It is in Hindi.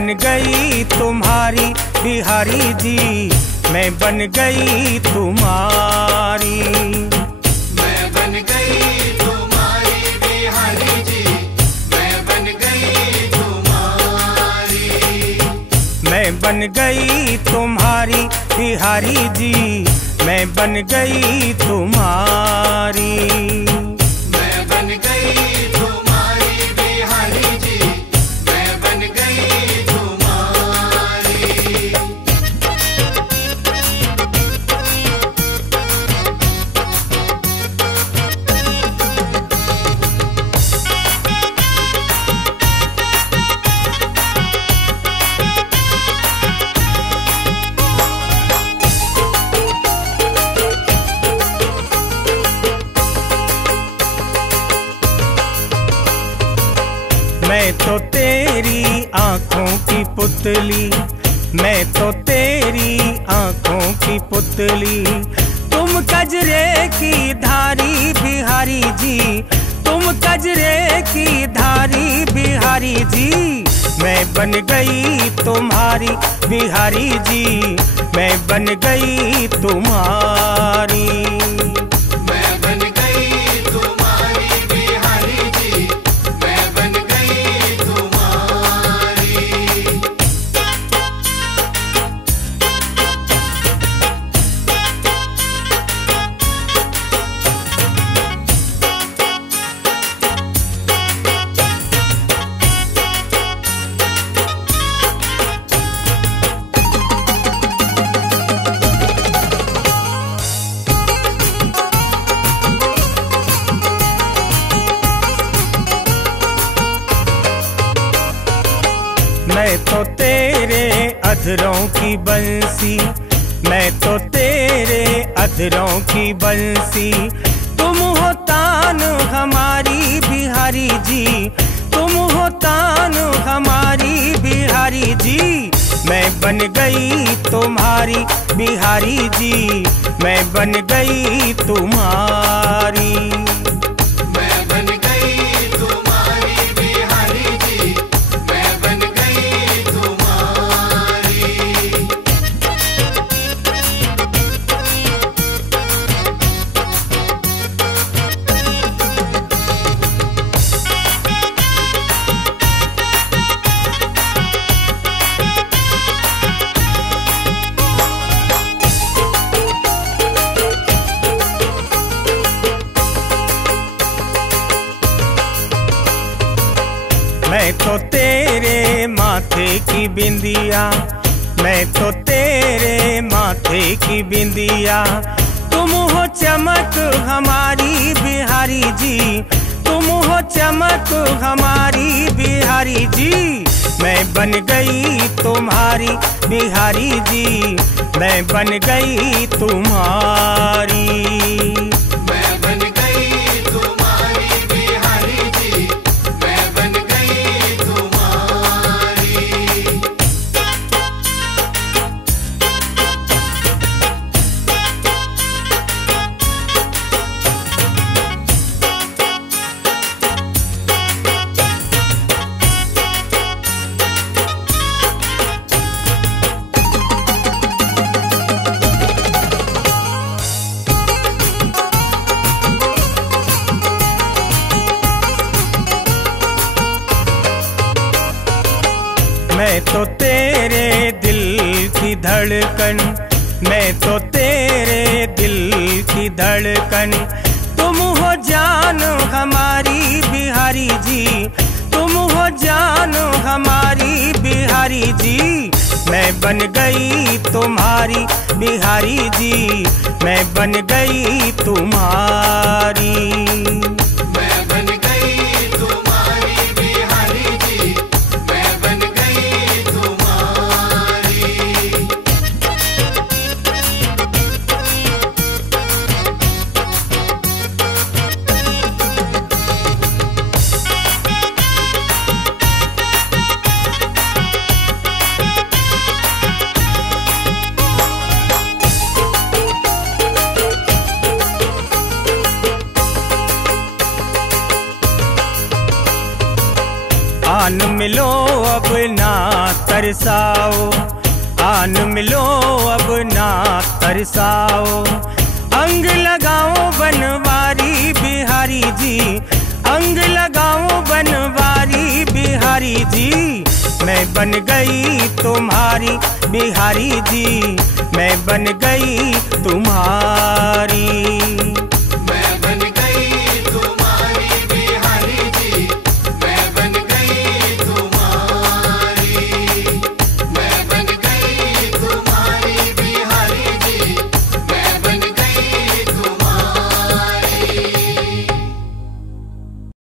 बन गई तुम्हारी बिहारी जी, मैं बन गई तुम्हारी। मैं बन गई तुम्हारी बिहारी जी, मैं बन गई तुम्हारी। मैं बन गई तुम्हारी बिहारी जी, मैं बन गई तुम्हारी। मैं बन गई तुम्हारी बिहारी जी, मैं बन गई तुम्हारी। मैं तो तेरी आंखों की पुतली, मैं तो तेरी आंखों की पुतली। तुम कजरे की धारी बिहारी जी, तुम कजरे की धारी बिहारी जी। मैं बन गई तुम्हारी बिहारी जी, मैं बन गई तुम्हारी। मैं बन गई तुम्हारी बिहारी जी, मैं बन गई तुम्हारी। मैं तो तेरे अधरों की बंसी, मैं तो तेरे अधरों की बंसी। तुम हो तान हमारी बिहारी जी, तुम हो तान हमारी बिहारी जी। मैं बन गई तुम्हारी बिहारी जी, मैं बन गई तुम्हारी। मैं बन गई तुम्हारी बिहारी जी, मैं बन गई तुम्हारी। मैं तो तेरे माथे की बिंदिया, मैं तो तेरे माथे की बिंदिया। तुम हो चमक हमारी बिहारी जी, तुम हो चमक हमारी बिहारी जी। मैं बन गई तुम्हारी बिहारी जी, मैं बन गई तुम्हारी। मैं बन गई तुम्हारी बिहारी जी, मैं बन गई तुम्हारी। मैं तो तेरे दिल की धड़कन, मैं तो तेरे दिल की धड़कन। तुम हो जान हमारी बिहारी जी, तुम हो जान हमारी बिहारी जी। मैं बन गई तुम्हारी बिहारी जी, मैं बन गई तुम्हारी। मैं बन गई तुम्हारी बिहारी जी, मैं बन गई तुम्हारी। आन मिलो अब ना बरसाओ, आन मिलो अब ना तरसाओ। अंग लगाओ बनवारी बिहारी जी, अंग लगाओ बनवारी बिहारी जी। मैं बन गई तुम्हारी बिहारी जी, मैं बन गई तुम्हारी।